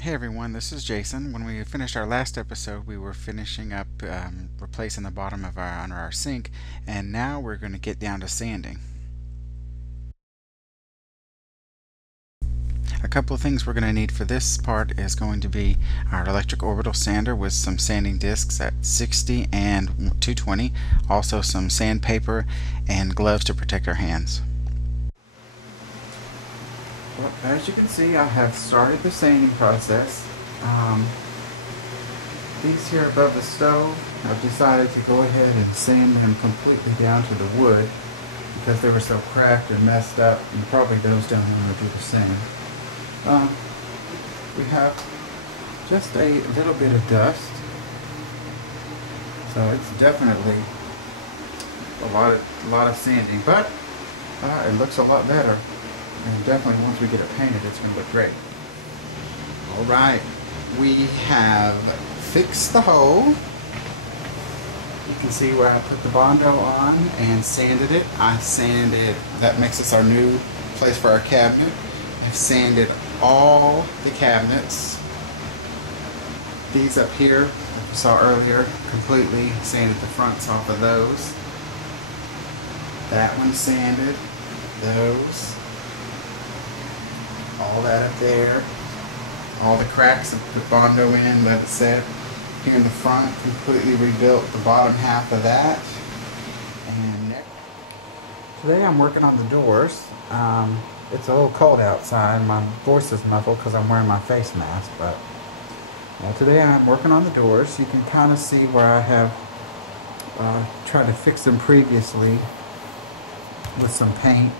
Hey everyone, this is Jason. When we finished our last episode, we were finishing up replacing the bottom of under our sink, and now we're going to get down to sanding. A couple of things we're going to need for this part is going to be our electric orbital sander with some sanding discs at 60 and 220, also some sandpaper and gloves to protect our hands. Well, as you can see, I have started the sanding process. These here above the stove, I've decided to go ahead and sand them completely down to the wood because they were so cracked and messed up, and probably those down there will do the same. We have just a little bit of dust, so it's definitely a lot of sanding, but it looks a lot better. And definitely once we get it painted, it's going to look great. Alright, we have fixed the hole. You can see where I put the Bondo on and sanded it. That makes us our new place for our cabinet. I've sanded all the cabinets. These up here, like you saw earlier, completely sanded the fronts off of those. That one sanded. Those. All that up there, all the cracks I put Bondo in, let it set. Here in the front, completely rebuilt the bottom half of that. And today I'm working on the doors. It's a little cold outside. My voice is muffled because I'm wearing my face mask. But today I'm working on the doors. You can kind of see where I have tried to fix them previously with some paint.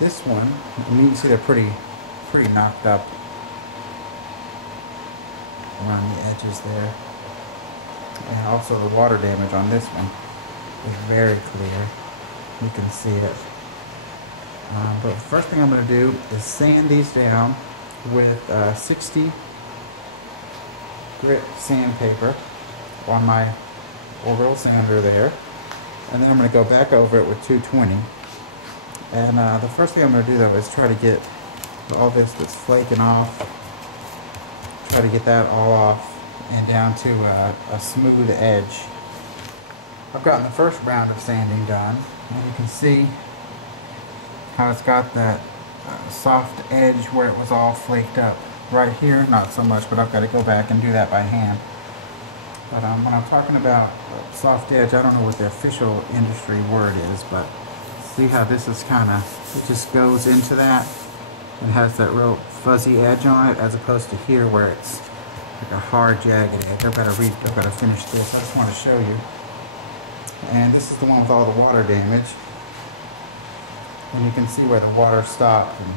This one, you can see they're pretty knocked up around the edges there. And also the water damage on this one is very clear. You can see it. But the first thing I'm going to do is sand these down with 60 grit sandpaper on my orbital sander there. And then I'm going to go back over it with 220. And the first thing I'm going to do though is try to get all this that's flaking off, try to get that all off and down to a smooth edge. I've gotten the first round of sanding done, and you can see how it's got that soft edge where it was all flaked up. Right here, not so much, but I've got to go back and do that by hand. But when I'm talking about soft edge, I don't know what the official industry word is, but see how this is it just goes into that and has that real fuzzy edge on it, as opposed to here where it's like a hard jagged edge. I've got to finish this. I just want to show you. And this is the one with all the water damage. And you can see where the water stopped, and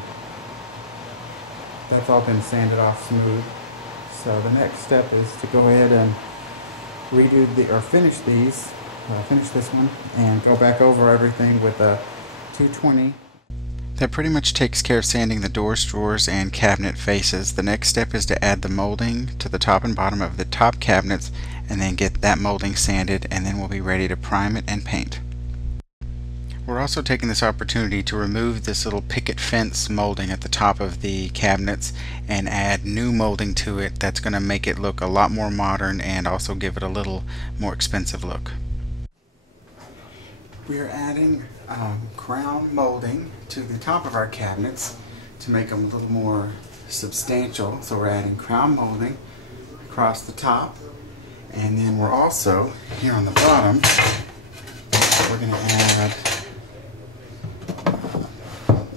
that's all been sanded off smooth. So the next step is to go ahead and finish this one and go back over everything with a 220. That pretty much takes care of sanding the doors, drawers, and cabinet faces. The next step is to add the molding to the top and bottom of the top cabinets, and then get that molding sanded, and then we'll be ready to prime it and paint. We're also taking this opportunity to remove this little picket fence molding at the top of the cabinets and add new molding to it that's going to make it look a lot more modern and also give it a little more expensive look. We're adding crown molding to the top of our cabinets to make them a little more substantial. So we're adding crown molding across the top, and then we're also, here on the bottom, we're going to add,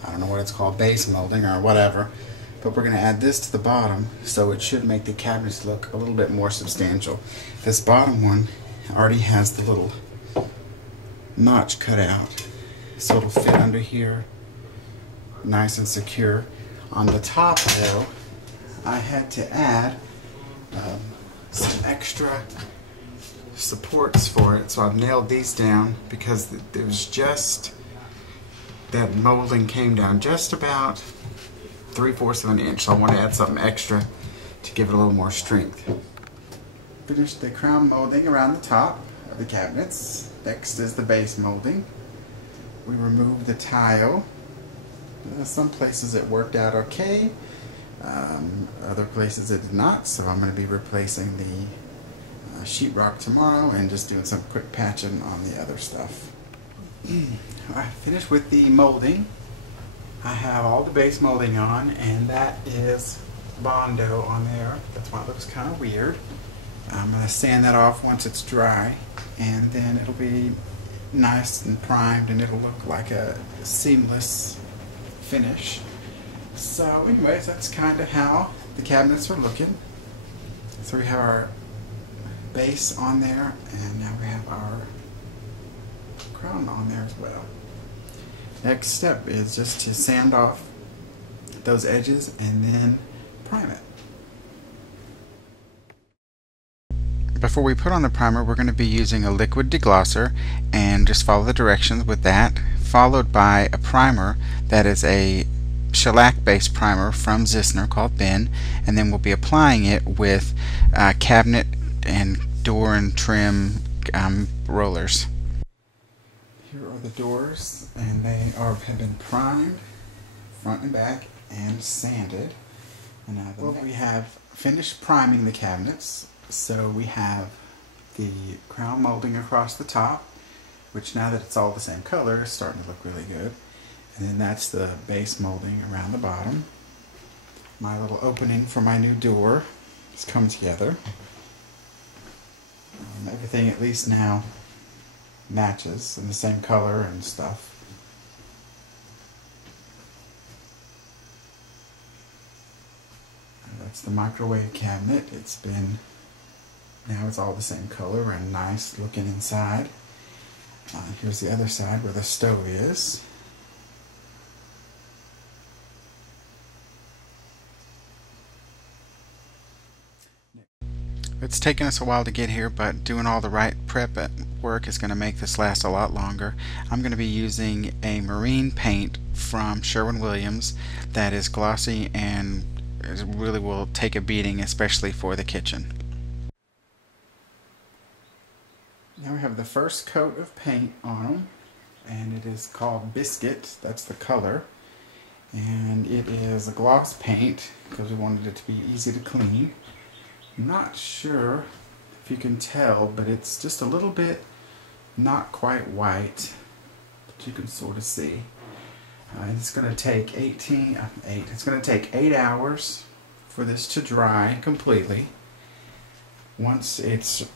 I don't know what it's called, base molding or whatever, but we're going to add this to the bottom, so it should make the cabinets look a little bit more substantial. This bottom one already has the little notch cut out, so it'll fit under here nice and secure. On the top though, I had to add some extra supports for it, so I've nailed these down because there was just that molding came down just about 3/4 of an inch, so I want to add something extra to give it a little more strength. Finished the crown molding around the top of the cabinets. Next is the base molding. We removed the tile. Some places it worked out okay, Other places it did not, so I'm going to be replacing the sheetrock tomorrow and just doing some quick patching on the other stuff. I finished with the molding. I have all the base molding on, and that is Bondo on there. That's why it looks kind of weird. I'm going to sand that off once it's dry, and then it'll be nice and primed, and it'll look like a seamless finish. So anyways, that's kind of how the cabinets are looking. So we have our base on there, and now we have our crown on there as well. Next step is just to sand off those edges and then prime it. Before we put on the primer, we're going to be using a liquid deglosser, and just follow the directions with that, followed by a primer that is a shellac based primer from Zissner called Ben, and then we'll be applying it with cabinet and door and trim rollers. Here are the doors, and they have been primed front and back and sanded. And now we have finished priming the cabinets. So we have the crown molding across the top, which now that it's all the same color is starting to look really good. And then that's the base molding around the bottom. My little opening for my new door has come together. Everything at least now matches in the same color and stuff. That's the microwave cabinet. Now it's all the same color and nice looking inside. Here's the other side where the stove is. It's taken us a while to get here, but doing all the right prep at work is going to make this last a lot longer. I'm going to be using a marine paint from Sherwin-Williams that is glossy and really will take a beating, especially for the kitchen. Now we have the first coat of paint on them, and it is called Biscuit. That's the color, and it is a gloss paint because we wanted it to be easy to clean. I'm not sure if you can tell, but it's just a little bit not quite white, but you can sort of see. It's going to take 8 hours for this to dry completely. Once it's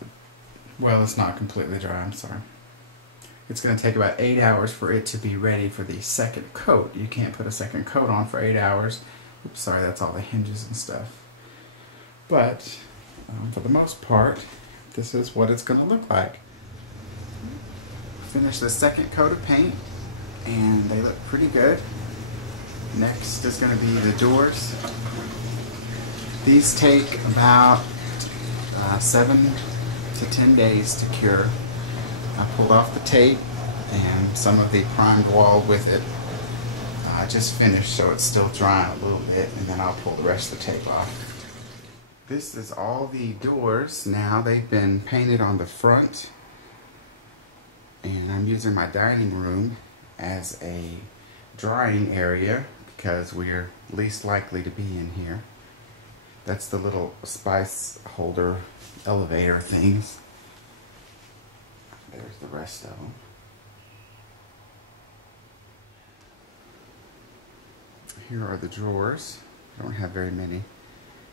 not completely dry, I'm sorry. It's going to take about 8 hours for it to be ready for the second coat. You can't put a second coat on for 8 hours. Oops, sorry, that's all the hinges and stuff. But for the most part, this is what it's going to look like. Finish the second coat of paint, and they look pretty good. Next is going to be the doors. These take about 7 to 10 days to cure. I pulled off the tape and some of the primed wall with it. I just finished, so it's still drying a little bit, and then I'll pull the rest of the tape off. This is all the doors now. They've been painted on the front, and I'm using my dining room as a drying area because we're least likely to be in here. That's the little spice holder elevator things. There's the rest of them. Here are the drawers. I don't have very many.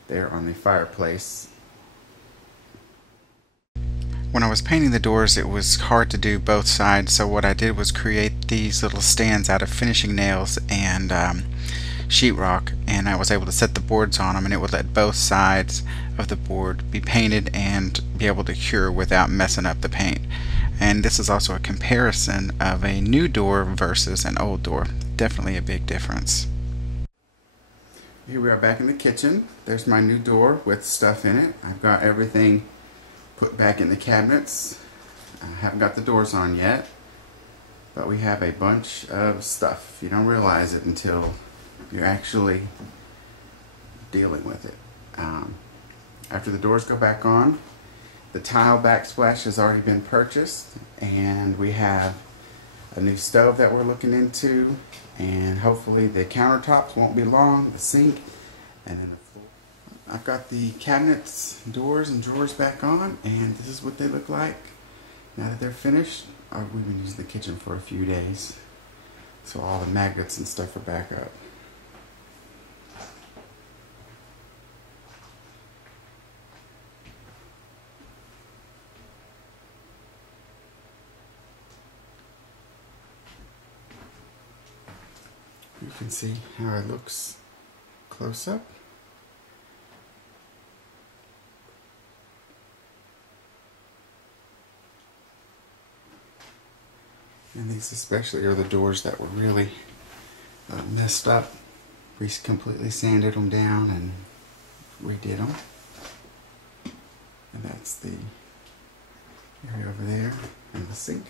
They're on the fireplace. When I was painting the doors, it was hard to do both sides, so what I did was create these little stands out of finishing nails and sheetrock, and I was able to set the boards on them, and it would let both sides of the board be painted and be able to cure without messing up the paint. And this is also a comparison of a new door versus an old door. Definitely a big difference. Here we are back in the kitchen. There's my new door with stuff in it. I've got everything put back in the cabinets. I haven't got the doors on yet, but we have a bunch of stuff. You don't realize it until you're actually dealing with it. After the doors go back on, the tile backsplash has already been purchased, and we have a new stove that we're looking into, and hopefully the countertops won't be long, the sink, and then the floor. I've got the cabinets, doors, and drawers back on, and this is what they look like now that they're finished. We've been using the kitchen for a few days, so all the magnets and stuff are back up. You can see how it looks close up. And these especially are the doors that were really messed up. We completely sanded them down and redid them. And that's the area over there and the sink.